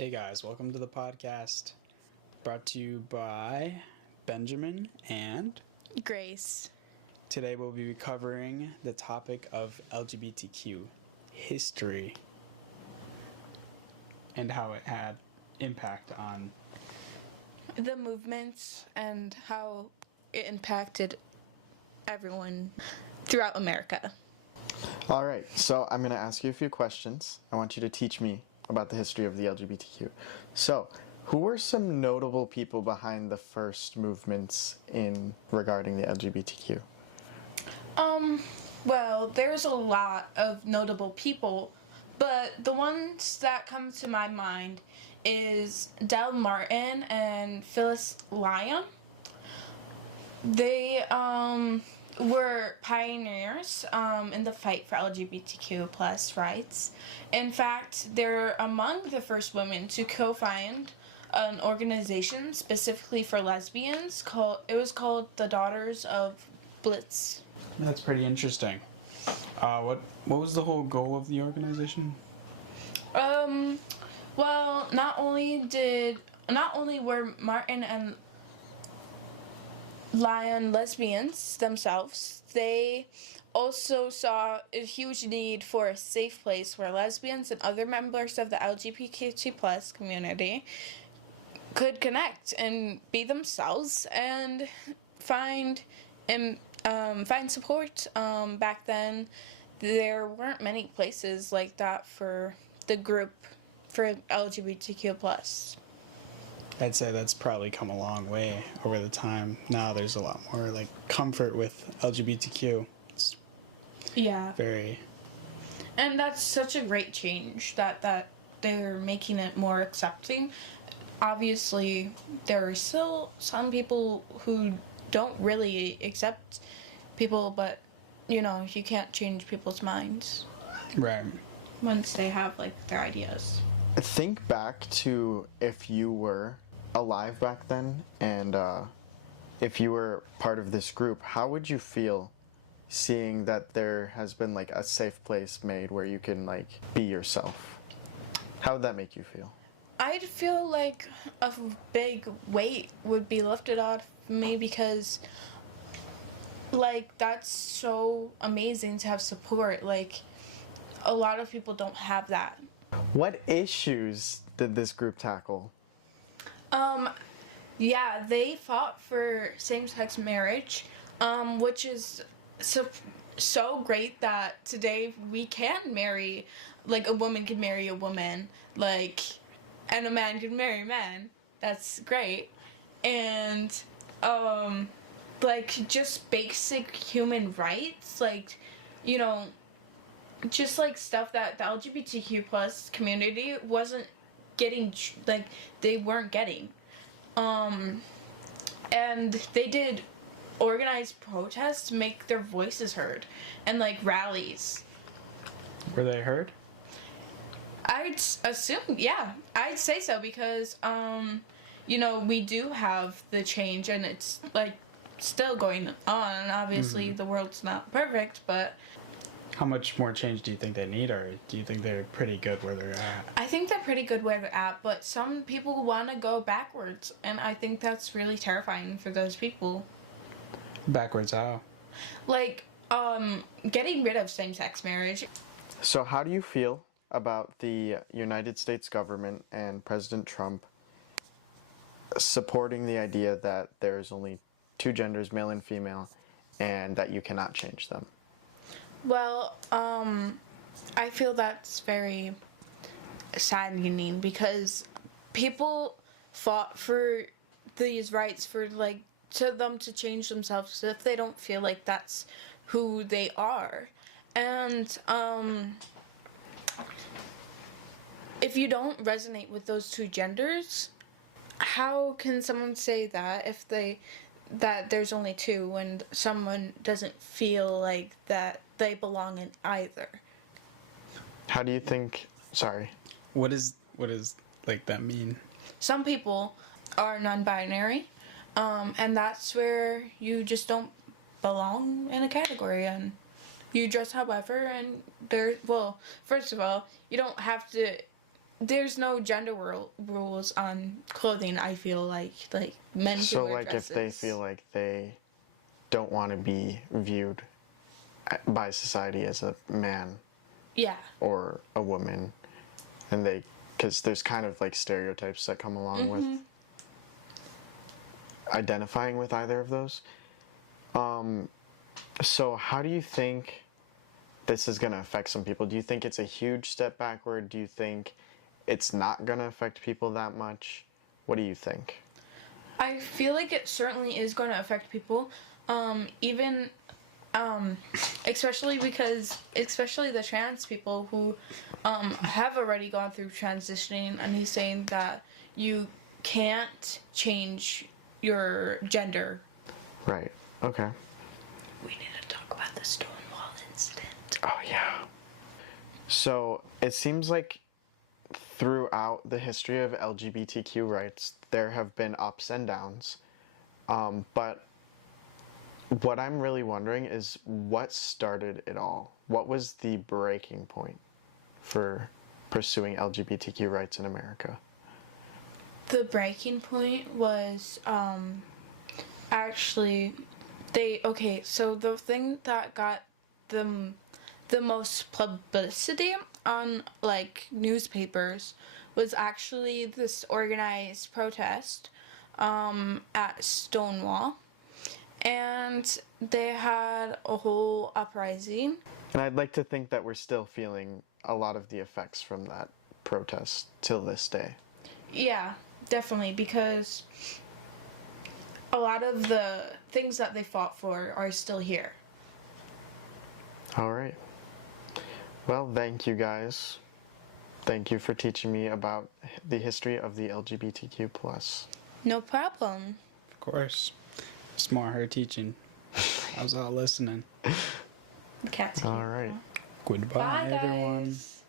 Hey guys, welcome to the podcast brought to you by Benjamin and Grace. today we'll be covering the topic of LGBTQ history and how it had impact on The movements and how it impacted everyone throughout America. All right, so I'm going to ask you a few questions. I want you to teach me about the history of the LGBTQ. So, who were some notable people behind the first movements in regarding the LGBTQ? Well, there's a lot of notable people, but the ones that come to my mind is Del Martin and Phyllis Lyon. They were pioneers in the fight for LGBTQ plus rights. In fact, they're among the first women to co-found an organization specifically for lesbians. It was called the Daughters of Blitz. That's pretty interesting. What was the whole goal of the organization? Well, not only were Martin and Lyon lesbians themselves, they also saw a huge need for a safe place where lesbians and other members of the LGBTQ plus community could connect and be themselves and find support. Back then, there weren't many places like that for the group for LGBTQ plus. I'd say that's probably come a long way over the time. Now there's a lot more like comfort with LGBTQ. It's Yeah. very And that's such a great change that they're making it more accepting. Obviously, there are still some people who don't really accept people, but you can't change people's minds right. once they have like their ideas. Think back to if you were alive back then and if you were part of this group, how would you feel seeing that there has been like a safe place made where you can like be yourself? How would that make you feel? I'd feel like a big weight would be lifted off me because like that's so amazing to have support. Like a lot of people don't have that. What issues did this group tackle? Yeah, they fought for same-sex marriage, which is so great that today we can marry, like a woman can marry a woman, like, and a man can marry a man. That's great. And, like, just basic human rights, like, just like stuff that the LGBTQ plus community wasn't getting, like they weren't getting. And they did organized protests to make their voices heard and like rallies. Were they heard? I'd assume, yeah, I'd say so because, we do have the change and it's like still going on. Obviously, the world's not perfect, but How much more change do you think they need, or do you think they're pretty good where they're at? I think they're pretty good where they're at, but some people want to go backwards, and I think that's really terrifying for those people. Backwards how? Like, getting rid of same-sex marriage. So how do you feel about the United States government and President Trump supporting the idea that there's only two genders, male and female, and that you cannot change them? Well, I feel that's very saddening because people fought for these rights for to them to change themselves if they don't feel like that's who they are. And if you don't resonate with those two genders, how can someone say that that there's only two when someone doesn't feel like that they belong in either? How do you think, sorry. What is like that mean? Some people are non-binary, and that's where you just don't belong in a category and you dress however, and first of all, you don't have to there's no gender rules on clothing. I feel like men can So wear like if dresses. they feel like they don't want to be viewed by society as a man yeah, or a woman, and they, because there's kind of like stereotypes that come along with identifying with either of those. So how do you think this is going to affect some people? Do you think it's a huge step backward? Do you think it's not going to affect people that much? What do you think? I feel like it certainly is going to affect people. Even especially the trans people who have already gone through transitioning, and he's saying that you can't change your gender. Right. Okay. We need to talk about the Stonewall incident. Oh, yeah. So it seems like throughout the history of LGBTQ rights, there have been ups and downs. But what I'm really wondering is what started it all? What was the breaking point for pursuing LGBTQ rights in America? The breaking point was actually so the thing that got the most publicity on like newspapers was actually this organized protest at Stonewall, and they had a whole uprising. And I'd like to think that we're still feeling a lot of the effects from that protest till this day. Yeah, definitely, because a lot of the things that they fought for are still here. All right. Well, thank you guys. Thank you for teaching me about the history of the LGBTQ plus. No problem. Of course. It's more her teaching. I was all listening. The cat's All right. Goodbye, Bye, everyone. guys.